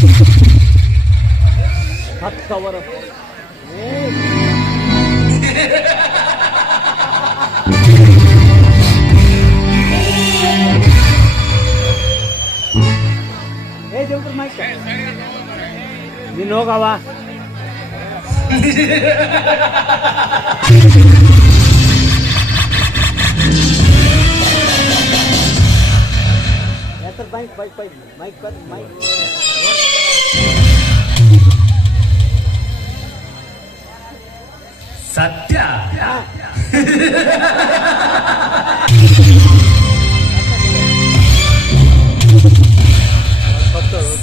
10 ವರ್ಷ ನೀನು ಹೋಗವ mic mic mic mic ಸತ್ಯ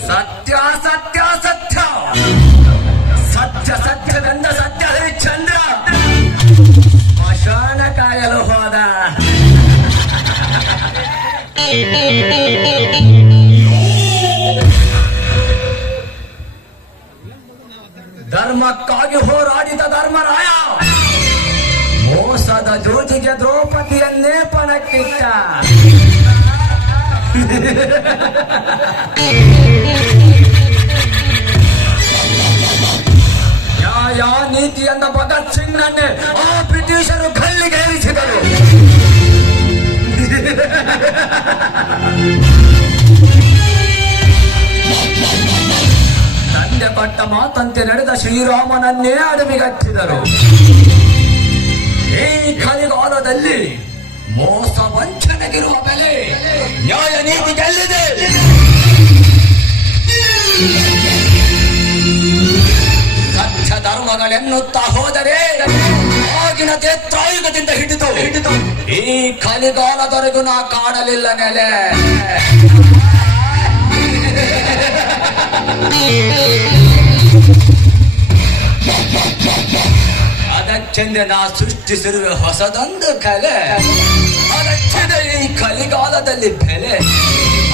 ಸತ್ಯ ಸತ್ಯ ಸತ್ಯ ಸತ್ಯ ಸತ್ಯದಂದ ಸತ್ಯ ಹರಿಶ್ಚಂದ್ರ ಸ್ಮಶಾನ ಕಾಯಲು ಹೋದ. ಧರ್ಮಕ್ಕಾಗಿ ಹೋರಾಡಿದ ಧರ್ಮರಾಯ ಮೋಸದ ಜೋಜಿಗೆ ದ್ರೌಪದಿಯನ್ನೇ ಪಣಕ್ಕಿಟ್ಟ. ನ್ಯಾಯ ನೀತಿಯಂದ ಭಗತ್ ಸಿಂಗ್ನನ್ನೇ ಆ ಬ್ರಿಟಿಷರು ಗಲ್ಲಿಗೆ ಏರಿಸಿದರು. ತಂದೆ ಕೊಟ್ಟ ಮಾತಂತೆ ನಡೆದ ಶ್ರೀರಾಮನನ್ನೇ ಅಡವಿಗಟ್ಟಿದರು. ಈ ಕಲಿಗಾಲದಲ್ಲಿ ಮೋಸ ವಂಚನೆಗಿರುವ ಬೆಲೆ ನ್ಯಾಯ ನೀತಿ ಗೆಲ್ಲಿದೆ. ಸತ್ಯ ಧರ್ಮಗಳೆನ್ನುತ್ತಾ ಹೋದರೆ ಆಗಿನ ತ್ರೇತಾಯುಗದಿಂದ ಹಿಡಿದು ಈ ಕಲಿಗಾಲದವರೆಗೂ ನಾ ಕಾಣಲಿಲ್ಲ ನೆಲೆ. ಅದಕ್ಕೆಂದೇ ನಾ ಸೃಷ್ಟಿಸಿರುವ ಹೊಸದೊಂದು ಕಲೆ. ಅದಕ್ಕಿದೆ ಈ ಕಲಿಗಾಲದಲ್ಲಿ ಬೆಲೆ.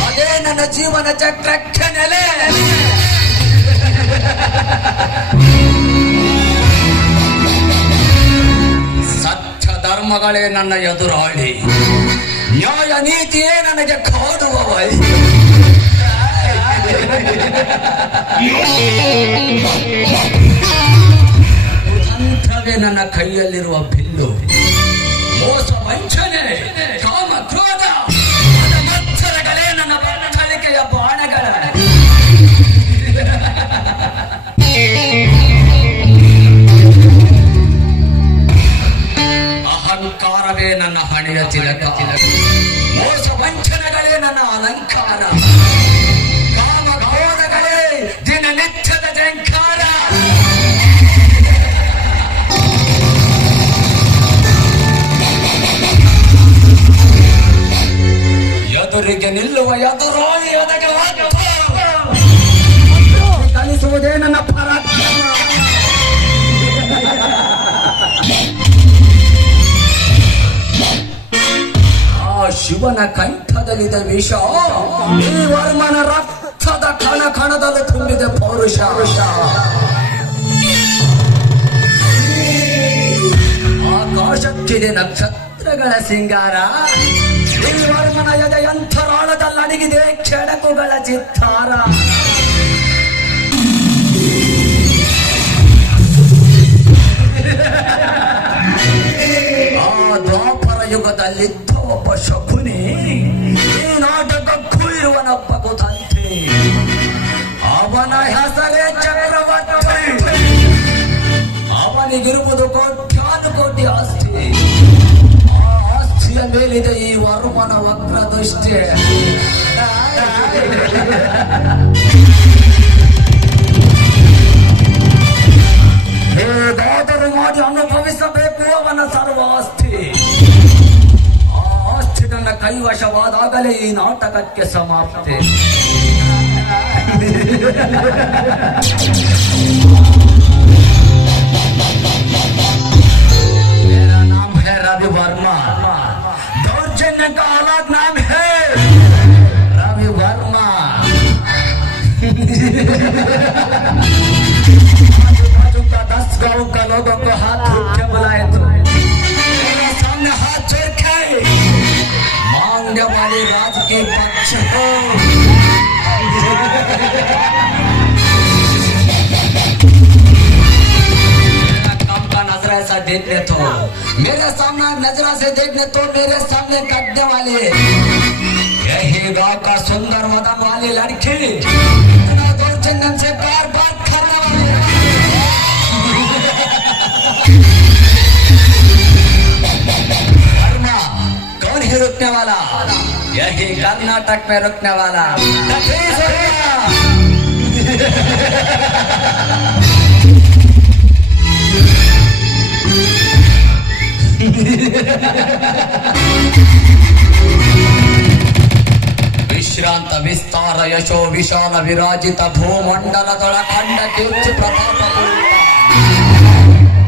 ಅದೇ ನನ್ನ ಜೀವನ ಚಕ್ರಕ್ಕೆ ನೆಲೆ. ಸತ್ಯ ಧರ್ಮಗಳೇ ನನ್ನ ಎದುರಾಳಿ, ನ್ಯಾಯ ನೀತಿಯೇ ನನಗೆ ಕಾಡುವವೈ. ತಂತ್ರವೇ ನನ್ನ ಕೈಯಲ್ಲಿರುವ ಬಿಲ್ಲು. ಮೋಸ ವಂಚನೆ ಕಾಮ ಕ್ರೋಧ ಮತ್ಸರಗಳೇ ನನ್ನ ಬತ್ತಳಿಕೆಯ ಬಾಣಗಳ. ಅಹಂಕಾರವೇ ನನ್ನ ಹಣೆಯ ತಿಲಕ. ಮೋಸ ವಂಚನೆಗಳೇ ನನ್ನ ಅಲಂಕಾರ. ಕಾಮ ಕ್ರೋಧಗಳೇ ದಿನನಿತ್ಯದ ಜಂಕಾರ. ಎದುರಿಗೆ ನಿಲ್ಲುವ ಎದುರಾಳಿ ಅದಕ್ಕೆ ಕಲಿಸುವುದೇ ನನ್ನ ಪರಾಕ್ರಮ. ಆ ಶಿವನ ಕಂಠದಲ್ಲಿದೆ ವಿಷ, ಈ ವರ್ಮನ ರಕ್ತದ ಕಣ ಕಣದಲ್ಲೂ ತುಂಬಿದೆ ಪೌರುಷ. ಆಕಾಶಕ್ಕಿದೆ ನಕ್ಷತ್ರಗಳ ಸಿಂಗಾರ. ಈ ವರ್ಮನ ಎದೆಯಂತರಾಳದಲ್ಲಿ ಅಡಗಿದೆ ಕೆಡಕುಗಳ ಚಿತ್ತಾರ. ಆ ದ್ವಾಪರ ಯುಗದಲ್ಲಿದ್ದ ಒಬ್ಬ ಶಕುನಿ ಈ ನಾಟಕಕ್ಕೂ ಇರುವನೊಬ್ಬ ಕುತಂತ್ರಿ. ಅವನ ಹೆಸರೇ ಚಕ್ರವರ್ತಿ. ಅವನಿಗಿರುವುದು ಕೋಟ್ಯಾನುಕೋಟಿ ಆಸ್ತಿ. ಮೇಲಿದೆ ಈ ವರ್ಮನ ವಕ್ರ ದೃಷ್ಟಿ. ಹೇಗಾದರೂ ಮಾಡಿ ಅನುಭವಿಸಬೇಕು ಅವನ ಸರ್ವ ಆಸ್ತಿ. ಆ ಆಸ್ತಿ ನನ್ನ ಕೈವಶವಾದಾಗಲೇ ಈ ನಾಟಕಕ್ಕೆ ಸಮಾಪ್ತಿ. मेरा नाम है रवि वर्मा. दौर्जन्य का अलग नाम है रवि वर्मा. बाजू का 10 गांव का लोगों को हाथ उठ के बुलाए तो मेरे सामने हाथ जोड़ के मांगने वाली राज के पक्ष हो. मेरे सामने नजरा से देखने तो मेरे सामने कटने वाली यही गांव का सुंदर मदन वाली लड़की इतना दौर्जन्य से प्यार बात करने वाली कर्मा कौन है रुकने वाला? यही कर्नाटक में रुकने वाला ವಿಶ್ರಾಂತ ವಿಸ್ತಾರ ಯಶೋ ವಿಶಾಲ ವಿರಾಜಿತ ಭೂಮಂಡಲದೊಳ ಖಂಡ ಕೀರ್ತಿ ಪ್ರತಾಪ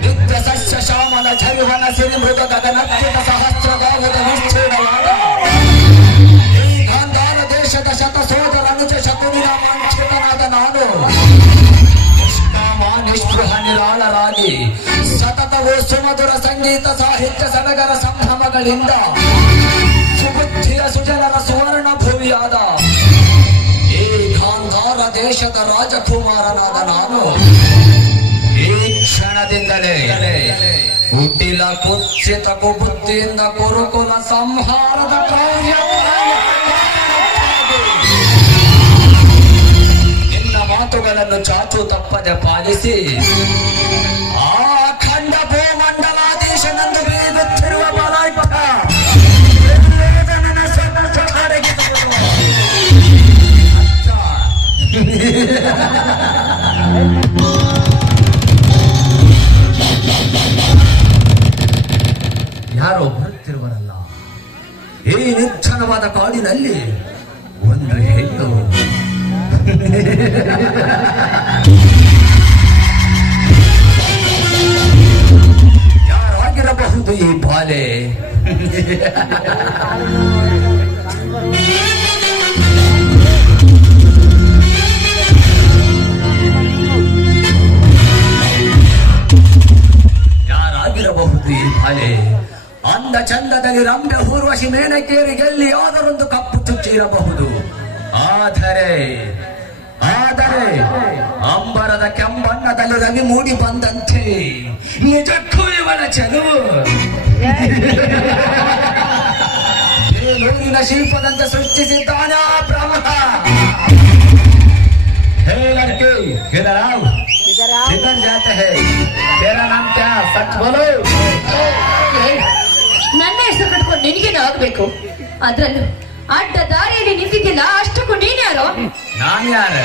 ನಿತ್ಯ ಸಸ್ಯ ಶ್ಯಾಮಲ ಝರಿವನ ಸಿರಿ ಮೃಗ ಗಗನಚ್ಯುತ ಸಹಸ್ರ ಭಾಗದ ವಿಚ್ಛೇದವಾದ ಈ ಗಾಂಧಾರ ದೇಶದ ಶತ ಸೋದರ ಅನುಜ ಶಕುನಿನ ವಾಂಛಿತನಾದ ನಾನು ನಿಷ್ಪೃಹ ನಿರಾಳರಾಗಿ ಸತತವೂ ಸುಮಧುರ ಸಂಗೀತ ಸಾಹಿತ್ಯ ಸಡಗರ ಸಂಭ್ರಮಗಳಿಂದ ಸುಬುದ್ಧಿಯ ಸುಜನರ ಸುವರ್ಣ ಭೂಮಿಯಾದ ಈ ಗಾಂಧಾರ ದೇಶದ ರಾಜಕುಮಾರನಾದ ನಾನು ಈ ಕ್ಷಣದಿಂದಲೇ ಕುಟಿಲ ಕುತ್ಸಿತ ಕುಬುದ್ಧಿಯಿಂದ ಕುರುಕುಲ ಸಂಹಾರದ ನಿನ್ನ ಮಾತುಗಳನ್ನು ಚಾಚು ತಪ್ಪದೆ ಪಾಲಿಸಿ ಆ ಖಂಡ ಭೂಮಂಡಲಾಧೀಶನಂದು ಬೀಗುತ್ತಿರುವ ಬಲಾಢ್ಯ ಯಾರೋ ಬರುತ್ತಿರುವರಲ್ಲ. ಈ ನಿರ್ಜನವಾದ ಕಾಡಿನಲ್ಲಿ ಒಂದು ಹೆಣ್ಣು ಯಾರಾಗಿರಬಹುದು ಈ ಬಾಲೆ? ಯಾರಾಗಿರಬಹುದು ಈ ಬಾಲೆ? ಅಂದ ಚಂದದಲ್ಲಿ ರಂಭೆ ಊರ್ವಶಿ ಮೇನಕೇರಿ ಗೆಲ್ಲಿ ಯಾವ್ದರೊಂದು ಕಪ್ಪು ಚುಚ್ಚಿರಬಹುದು. ಆದರೆ ಅಂಬರದ ಕೆಂಬಣ್ಣದಲ್ಲಿ ರವಿ ಮೂಡಿ ಬಂದಂತೆ ನಿಜಕ್ಕೂ ಇವನ ಚೆಲುವು ಬೇಲೂರಿನ ಶಿಲ್ಪದಂತೆ ಸೃಷ್ಟಿಸಿದ್ದಾನೆ ಆ ಬ್ರಹ್ಮ. हे लड़के किधर आओ, किधर जाते हैं? तेरा नाम क्या? सच बोलो. ನನ್ನ ಹೆಸರು ಕಟ್ಕೊಂಡು ನಿನಗೇನು ಆಗ್ಬೇಕು? ಅದ್ರಲ್ಲೂ ಅಡ್ಡ ದಾರಿಯಲ್ಲಿ ನಿಂತಿದ್ದಿಲ್ಲ, ಅಷ್ಟಕ್ಕೂ ನೀನ್ ಯಾರೋ? ನಾನು ಯಾರ?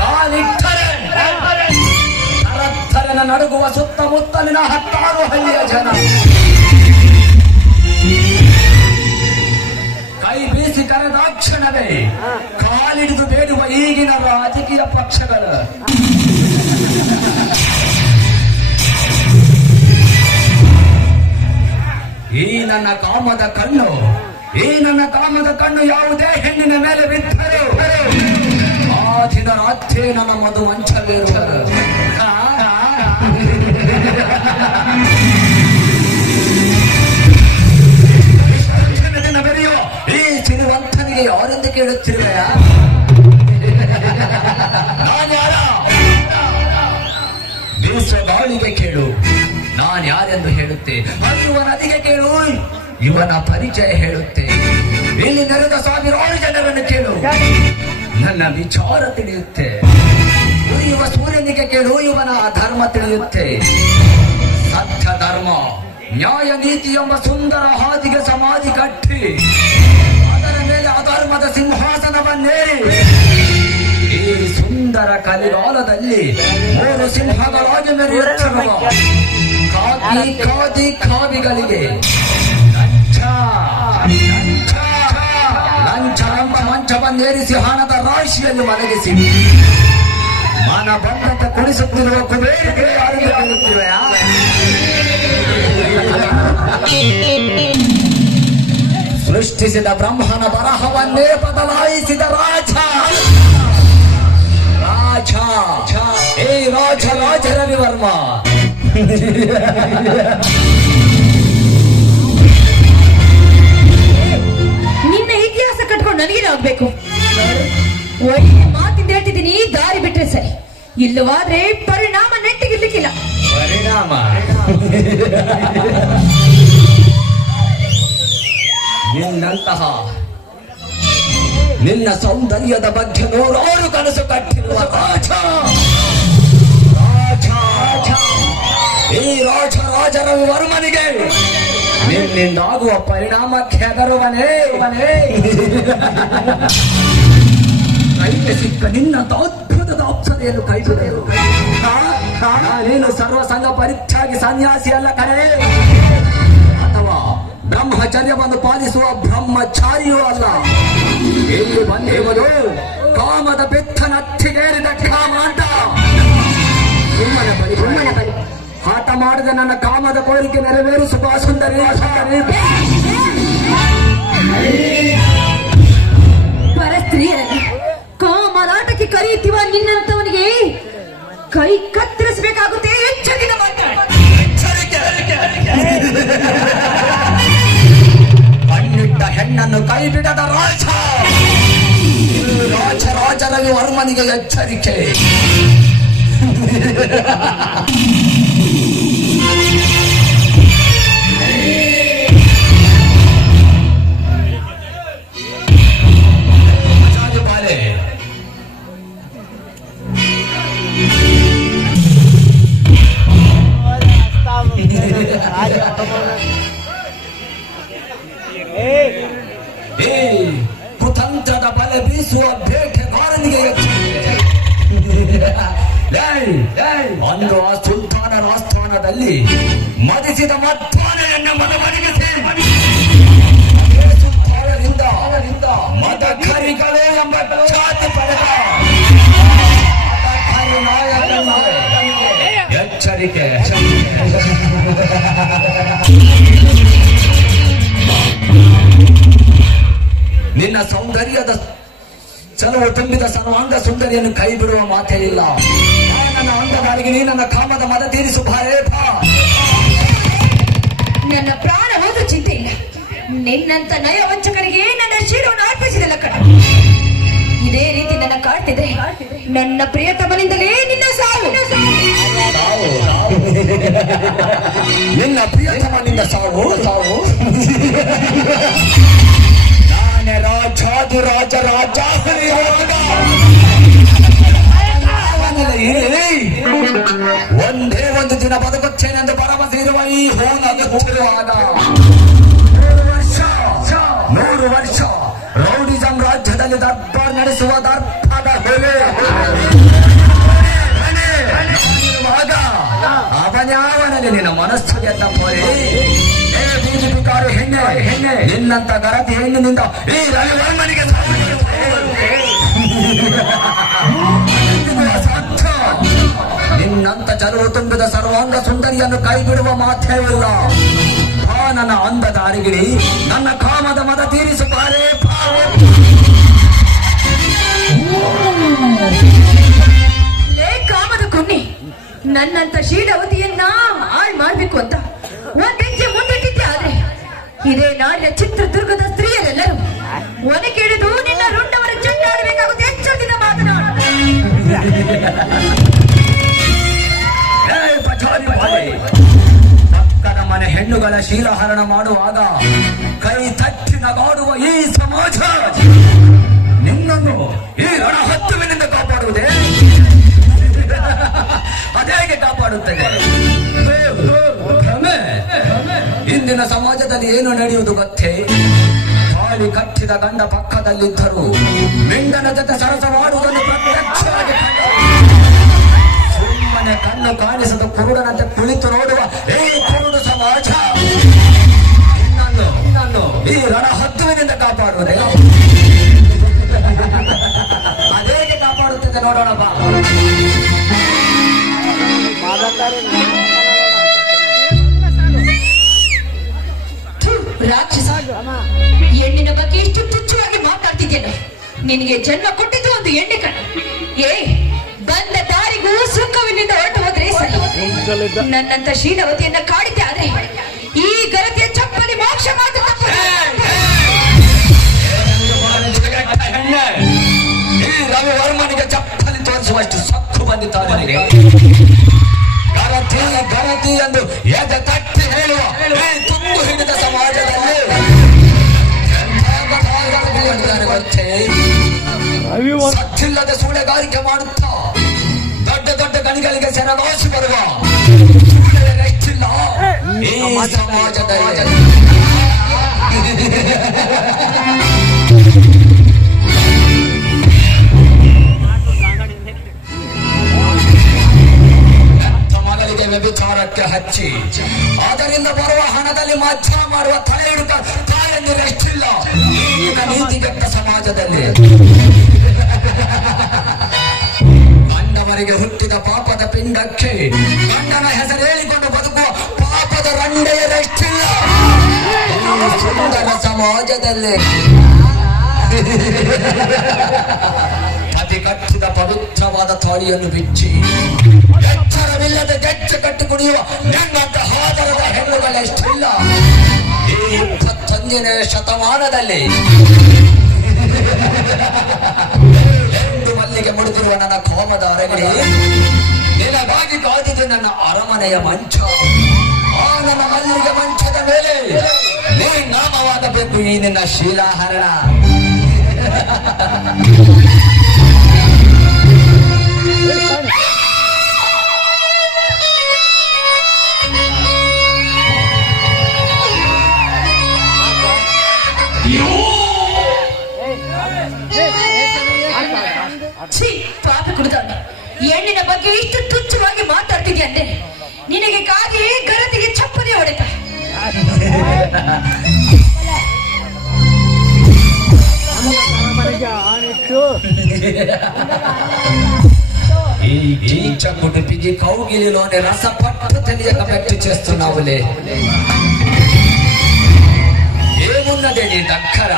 ಕಾಲಿಟ್ಟರೆ ಥರಥರನ ನಡುಗುವ ಸುತ್ತಮುತ್ತಲಿನ ಹತ್ತಾರು ಹಳ್ಳಿಯ ಜನ ಕೈ ಬೀಸಿ ಕರೆದಾಕ್ಷಣವೇ ಕಾಲಿಡಿದು ಬೇಡುವ ಈಗಿನ ರಾಜಕೀಯ ಪಕ್ಷಗಳು ಈ ನನ್ನ ಕಾಮದ ಕಣ್ಣು ಯಾವುದೇ ಹೆಣ್ಣಿನ ಮೇಲೆ ಬಿದ್ದರೆ ಆ ದಿನ ರಾತ್ರಿ ನನ್ನ ಮಧು ಮಂಚವೇರುವರು. ದಿನ ಬೆರೆಯೋ ಈ ಸಿರಿವಂತನಿಗೆ ಯಾರೆಂದು ಕೇಳುತ್ತಿರುವೆಯ? ಬೀಸುವ ಗಾಳಿಗೆ ಕೇಳು, ನಾನು ಯಾರೆಂದು ಹೇಳುತ್ತೆ. ಹರಿಯುವ ನದಿಗೆ ಕೇಳು, ಇವನ ಪರಿಚಯ ಹೇಳುತ್ತೆ. ಇಲ್ಲಿ ನೆರೆದ ಸಾವಿರಾರು ಜನರನ್ನು ಕೇಳು, ನನ್ನ ವಿಚಾರ ತಿಳಿಯುತ್ತೆ. ಉರಿಯುವ ಸೂರ್ಯನಿಗೆ ಕೇಳು, ಇವನ ಧರ್ಮ ತಿಳಿಯುತ್ತೆ. ಸತ್ಯ ಧರ್ಮ ನ್ಯಾಯ ನೀತಿ ಎಂಬ ಸುಂದರ ಹಾದಿಗೆ ಸಮಾಧಿ ಕಟ್ಟಿ ಅದರ ಮೇಲೆ ಅಧರ್ಮದ ಸಿಂಹಾಸನವನ್ನೇರಿ ಈ ಸುಂದರ ಕಲಿಗಾಲದಲ್ಲಿ 3 ಸಿಂಹಗಳಾಗಿ ಮೆರೆಯುತ್ತಿರುವ ಕಾವಿಗಳಿಗೆ ಲಂಚ ಎಂಬ ಮಂಚವನ್ನೇರಿಸಿ ಹಣದ ರಾಶಿಯಲ್ಲಿ ಮಲಗಿಸಿ ಮನ ಬಂದಂತೆ ಕುಣಿಸುತ್ತಿರುವ ಕುಬೇರಿಗೆ ಯಾರಿಗೆ ಹೇಳುತ್ತಿವೆಯಾ? ಸೃಷ್ಟಿಸಿದ ಬ್ರಹ್ಮನ ಬರಹವನ್ನೇ ಬದಲಾಯಿಸಿದ ರಾಜ ರವಿವರ್ಮ. ನಿನ್ನ ಇತಿಹಾಸ ಕಟ್ಕೊಂಡು ನನಗೇನಾಗ್ಬೇಕು? ಒಳ್ಳೆ ಮಾತಿಂದ ಹೇಳ್ತಿದ್ದೀನಿ, ದಾರಿ ಬಿಟ್ರೆ ಸರಿ. ಇಲ್ಲವಾದ್ರೆ ಪರಿಣಾಮ ನೆಟ್ಟಿಗಿರ್ಲಿಕ್ಕಿಲ್ಲ. ಪರಿಣಾಮ ನಿನ್ನ ಸೌಂದರ್ಯದ ಬಗ್ಗೆ ನೂರಾರು ಕನಸು ಕಟ್ಟಿರುವ ರಾಜ ಈ ರಾಜರ ವರ್ಮನಿಗೆ ನಿನ್ನಿಂದಾಗುವ ಪರಿಣಾಮಕ್ಕೆ ಹೆದರುವನೇ ಕೈಗೆ ಸಿಕ್ಕ ನಿನ್ನ ಅದ್ಭುತದ ಅಪ್ಸರೆಯನ್ನು ಕೈ ಬಿಡಲು ನೀನು ಸರ್ವ ಸಂಘ ಪರಿತ್ಯಾಗಿ ಸನ್ಯಾಸಿ ಅಲ್ಲ ಕರೆ, ಅಥವಾ ಬ್ರಹ್ಮಚರ್ಯವನ್ನು ಪಾಲಿಸುವ ಬ್ರಹ್ಮಚಾರಿಯೂ ಅಲ್ಲ. ಇಲ್ಲಿ ಬಂದಿರುವುದು ಕಾಮದ ಬೆತ್ತನತ್ತಿಗೇರಿದ ಕಾಮಾಂತ. ಸುಮ್ಮನೆ ಬರಿ ಆಟ ಮಾಡಿದ ನನ್ನ ಕಾಮದ ಕೋರಿಕೆ ನೆರವೇರಿಸುವ ಸುಂದರಿ ಪರಸ್ತ್ರೀಯರನ್ನು ಕಾಮರಾಟಕ್ಕೆ ಕರೆಯುತ್ತಿರುವ ನಿನ್ನಂತವನಿಗೆ ಕೈ ಕತ್ತರಿಸಬೇಕಾಗುತ್ತೆ. ಎಚ್ಚರಿಕೆ ಕಣ್ಣಿಟ್ಟ ಹೆಣ್ಣನ್ನು ಕೈ ಬಿಡದ ರಾಜರ ವರ್ಮನಿಗೆ ಎಚ್ಚರಿಕೆ. ಕುತಂತ್ರದ ಬಲೆ ಬೀಸುವ ಬೇಟೆಗಾರನಿಗೆ ಅಂದು ಆ ಸುಲ್ತಾನರ ಆಸ್ಥಾನದಲ್ಲಿ ಮದಿಸಿದ ಮಧ್ವಾನೆಯನ್ನ ಮನಮರಿಗಿಸಿ ಸುಲ್ತಾನರಿಂದ ಮದ ಕರಿಗಳೇ ಎಂಬ ಖ್ಯಾತಿ ಪಡೆದ ಎಚ್ಚರಿಕೆ. ನಿನ್ನ ಸೌಂದರ್ಯದ ಚಲವು ತುಂಬಿದ ಸರ್ವಾಂಗ ಸುಂದರಿಯನ್ನು ಕೈ ಬಿಡುವ ಮಾತೇ ಇಲ್ಲ. ನನ್ನ ಅಂಗದಾರಿಗೆ ನೀ ನನ್ನ ಕಾಮದ ಮದ ತೀರಿಸು ಭಾರೇ ಭಾ. ನನ್ನ ಪ್ರಾಣ ಹೋದ ಚಿಂತೆ ಇಲ್ಲ. ನಿನ್ನಂತ ನಯ ವಂಚಕರಿಗೆ ನನ್ನ ಶಿರವನ್ನು ಅರ್ಪಿಸಿದಲ್ಲ ಕಣ. ಇದೇ ರೀತಿ ನನ್ನ ಕಾಡ್ತಿದೆ. ನನ್ನ ಪ್ರಿಯತಮನಿಂದಲೇ ನಿನ್ನ ಸಾವು. ನಿನ್ನ ಪ್ರಿಯತಮನಿಂದ ಸಾವು. ನಾನೇ ರಾಜ ಒಂದೇ ಒಂದು ದಿನ ಬದುಕುತ್ತೇನೆಂದು ಭರವಸೆ ಇರುವ ಈ ಹೋಗುತ್ತಿರುವಾಗ 100 ವರ್ಷ ರೌಡಿಸಂ ರಾಜ್ಯದಲ್ಲಿ ದರ್ಬಾರ್ ನಡೆಸುವ ದರ್ಪದ ಬೆಲೆ ಅವನ್ಯಾವನಲ್ಲಿ ನಿನ್ನ ಮನಸ್ಸಿಗೆ ತಪ್ಪರೆ ಬೀದಿಪಿಕಾರು ಹೆಣ್ಣೆ ನಿನ್ನಂತ ಗರತಿ ಹೆಣ್ಣಿನಿಂದ ಈ ರವಿವರ್ಮನಿಗೆ ನಿನ್ನಂತ ಚಲುವು ತುಂಬಿದ ಸರ್ವಾಂಗ ಸುಂದರಿಯನ್ನು ಕೈ ಬಿಡುವ ಮಾತೇ ಇಲ್ಲ. ನನ್ನ ಅಂದದ ಅರಿಗಿರಿ ನನ್ನ ಕಾಮದ ಮದ ತೀರಿಸುತ್ತಾರೆ. ಕಾಮದ ಕೊನ್ನೆ ನನ್ನಂತ ಶೀಲವತಿಯನ್ನ ಹಾಳು ಮಾಡ್ಬೇಕು ಅಂತ ಒಂದ್ ಹೆಜ್ಜೆ ಮುಂದಿಟ್ಟಿದ್ದೆ. ಆದ್ರೆ ಇದೇ ನಾಡಿನ ಚಿತ್ರದುರ್ಗದ ಸ್ತ್ರೀಯರೆಲ್ಲರೂ ಒನಕೆ ಹಿಡಿದು ನಿನ್ನ ರುಂಡವರ ಚೆಂಡಾಡಬೇಕಾಗುತ್ತೆ. ಎಚ್ಚರದಿಂದ ಮಾತನಾಡ. ಪಕ್ಕದ ಮನೆ ಹೆಣ್ಣುಗಳ ಶೀಲಹರಣ ಮಾಡುವಾಗ ಕೈ ತಟ್ಟಿ ನಗಾಡುವ ಈ ಸಮಾಜ ನಿನ್ನನ್ನು ಈ ರಣಹತ್ತುವಿನಿಂದ ಕಾಪಾಡುವುದೇ? ಅದೇಗೆ ಕಾಪಾಡುತ್ತದೆ? ಇಂದಿನ ಸಮಾಜದಲ್ಲಿ ಏನು ನಡೆಯುವುದು ಗೊತ್ತೇ? ತಾಳಿ ಕಟ್ಟಿದ ಗಂಡ ಪಕ್ಕದಲ್ಲಿದ್ದರು ಮಿಂಡನ ಜೊತೆ ಸರಸವಾಡುವುದನ್ನು ಪ್ರತ್ಯಕ್ಷವಾಗಿ ಸುಮ್ಮನೆ ಕಣ್ಣು ಕಾಣಿಸದ ಕುರುಡನಂತೆ ಕುಳಿತು ನೋಡುವ ಈ ಕುರುಡು ಸಮಾಜ ನಿನ್ನನ್ನು ಈ ರಣಹತ್ತುವಿನಿಂದ ಕಾಪಾಡುವುದೇ? ಅದೇಗೆ ಕಾಪಾಡುತ್ತದೆ ನೋಡೋಣ ಬಾ. ರಾಕ್ಷಸ, ಹೆಣ್ಣಿನ ಬಗ್ಗೆ ಇಷ್ಟು ತುಚ್ಛವಾಗಿ ಮಾತಾಡ್ತಿದ್ಯಲ್ಲ. ನಿನಗೆ ಜನ್ಮ ಕೊಟ್ಟಿದ್ದು ಒಂದು ಹೆಣ್ಣೆ ಕಣ. ಬಂದ ದಾರಿಗೂ ಸುಖವಿನಿಂದ ಹೊರಟು ಹೋದ್ರೆ ಸರಿ. ನನ್ನಂತ ಶೀಲವತಿಯನ್ನ ಕಾಡಿದ್ದೆ. ಆದ್ರೆ ಈ ಗರತಿಯ ಚಪ್ಪಲಿ ಮೋಕ್ಷ ಮಾತು ಈ ರವಿವರ್ಮನಿಗೆ ಚಪ್ಪಲಿ ತೋರಿಸುವಷ್ಟು ಸಕ್ಕು ಬಂದಿದೆ. ಬಂದಿತ್ತ ನಿನಗೆ? ಗರತಿ ಗರತಿ ಎಂದು ಎದೆ ತಟ್ಟಿ ಹೇಳುವ ಈ ತುಂಬು ಹಿಡಿದ ಸಮಾಜದಲ್ಲಿ ಗೊತ್ತೇ? ಸತ್ತಿಲ್ಲದೆ ಸುಳೆಗಾರಿಕೆ ಮಾಡುತ್ತಾ ದೊಡ್ಡ ದೊಡ್ಡ ಗಣಿಗಳಿಗೆ ಸೆರಗಾಸಿ ಬರುವ ಹೆಚ್ಚಿಲ್ಲ ಈ ಸಮಾಜದಲ್ಲಿ. ಮಗಳಿಗೆ ವ್ಯಭಿಚಾರಕ್ಕೆ ಹಚ್ಚಿ ಅದರಿಂದ ಬರುವ ಹಣದಲ್ಲಿ ಮಜ್ಜಾ ಮಾಡುವ ತಲೆ ಹಿಡುಕ ತಾಯಂದಿರೆಷ್ಟಿಲ್ಲ ಈಗ ನೀತಿಗೆಟ್ಟ ಸಮಾಜದಲ್ಲಿ. ಗಂಡವರಿಗೆ ಹುಟ್ಟಿದ ಪಾಪದ ಪಿಂಡಕ್ಕೆ ಗಂಡನ ಹೆಸರು ಹೇಳಿಕೊಂಡು ಬದುಕುವ ಪಾಪದ ರಂಡೆಯರೆಷ್ಟಿಲ್ಲ ಸುಂದರ ಸಮಾಜದಲ್ಲಿ. ಪತಿ ಕಟ್ಟಿದ ಪವಿತ್ರವಾದ ತಾಳಿಯನ್ನು ಬಿಚ್ಚಿ ಎಚ್ಚರವಿಲ್ಲದೆ ಗೆಜ್ಜೆ ಕಟ್ಟಿ ಕುಣಿಯುವ ನಿನ್ನಂತ ಹಾದರದ ಹೆಣ್ಣುಗಳೆಷ್ಟಿಲ್ಲ ಈ 21ನೇ ಶತಮಾನದಲ್ಲಿ. ಎಂದು ಮಲ್ಲಿಗೆ ಮುಡಿದಿರುವ ನನ್ನ ಕೋಮದ ಅರಗಡಿ ನಿನಗಾಗಿ ಕಾದಿದೆ ನನ್ನ ಅರಮನೆಯ ಮಂಚ. ಆ ನನ್ನ ಮಲ್ಲಿಗೆ ಮಂಚದ ಮೇಲೆ ನೀ ನಾಮವಾಗಬೇಕು ಈ ನಿನ್ನ ಶೀಲಾಹರಣ. ಪಾಪ ಕುಡಿದ ಹೆಣ್ಣಿನ ಬಗ್ಗೆ ಇಷ್ಟು ತುಚ್ಛವಾಗಿ ಮಾತಾಡ್ತಿದ್ಯಾ ಅಂದ್ರೆ ನಿನಗೆ ಕಾಗೆ ಗರತಿಗೆ ಚಪ್ಪಲಿ ಹೊಡೆತ. ఈ కీచకుడిపికి కౌగిలిలోని రసపట్టు తెలియక పెట్టి చేస్తున్నావులే. ఏమున్నదే నీ దగ్గర?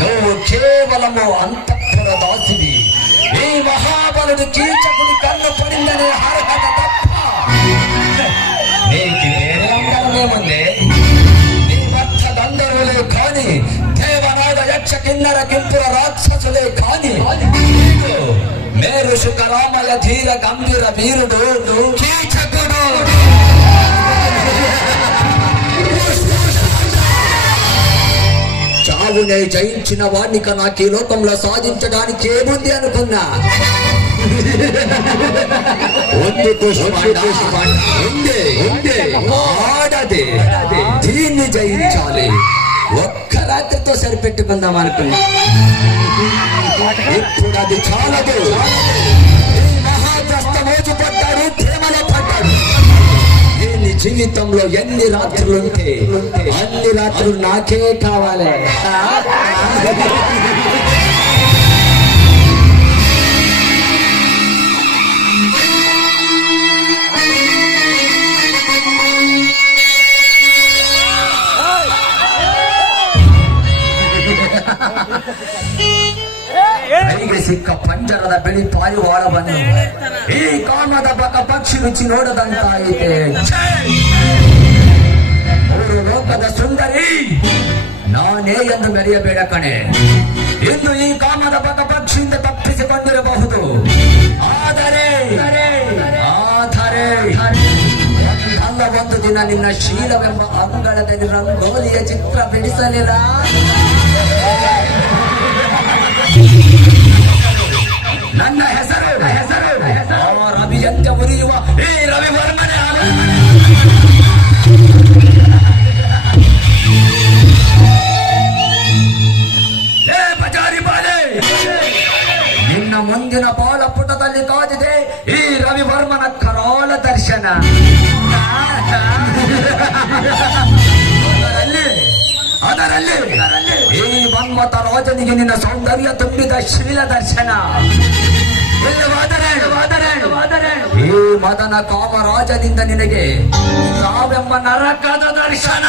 నువ్వు కేవలము అంతఃపుర దాసివి. ఈ మహాబలుడు కీచకుడి కన్ను పడిందనే అర్హత తప్ప నీకు వేరే అందరమేముంది? నీ భర్త గంధర్వులే కాని దేవనాగ యక్ష కిన్నర కింపుర రాక్షసులే కాని మేరు శుకరామల ధీర గంభీర వీరుడు కీచకుడు. చావునే జయించిన వాణ్ణిక నాకు ఈ లోకంలో సాధించడానికి ఏముంది అనుకున్నా? ఆడదే దీన్ని జయించాలి. ఒక్క రాత్రితో సరిపెట్టుకుందాం అనుకున్నా. ఇప్పుడు అది చాలదు. ఈ మహాగ్రస్త మోజు పడ్డాడు, ప్రేమలో పడ్డాడు. దీని జీవితంలో ఎన్ని రాత్రులుంటే అన్ని రాత్రులు నాకే కావాలి. ಕೈಗೆ ಸಿಕ್ಕ ಪಂಜರದ ಬಿಳಿ ಪಾರಿವಾಳವನ್ನು ಈ ಕಾಮದ ಬಕ ಪಕ್ಷಿ ರುಚಿ ನೋಡದಂತಾಯಿತೆ. ಮೂರು ಲೋಕದ ಸುಂದರಿ ನಾನೇ ಎಂದು ಮೆರೆಯಬೇಡ ಕಣೆ. ಇನ್ನು ಈ ಕಾಮದ ಬಕ ಪಕ್ಷಿಯಿಂದ ತಪ್ಪಿಸಿಕೊಂಡಿರಬಹುದು. ಆದರೆ ಅಲ್ಲ ಒಂದು ದಿನ ನಿನ್ನ ಶೀಲವೆಂಬ ಅಂಗಳದಲ್ಲಿ ರಂಗೋಲಿಯ ಚಿತ್ರ ಬಿಡಿಸಲಿಲ್ಲ. ನನ್ನ ಹೆಸರು ರವಿಯಂತೆ ಉರಿಯುವ ಈ ರವಿವರ್ಮನೆ. ಬಜಾರಿ ಬಾಲೆ, ನಿನ್ನ ಮುಂದಿನ ಬಾಲ ಪುಟದಲ್ಲಿ ಕಾದಿದೆ ಈ ರವಿವರ್ಮನ ಕರಾಳ ದರ್ಶನ. ಅದರಲ್ಲಿ ಈ ಮನ್ಮಥ ರಾಜನಿಗೆ ನಿನ್ನ ಸೌಂದರ್ಯ ತುಂಬಿದ ಶೀಲ ದರ್ಶನ. ಈ ಮದನ ಕಾಮರಾಜನಿಂದ ನಿನಗೆ ತಾವೆಂಬ ನರಕದ ದರ್ಶನ.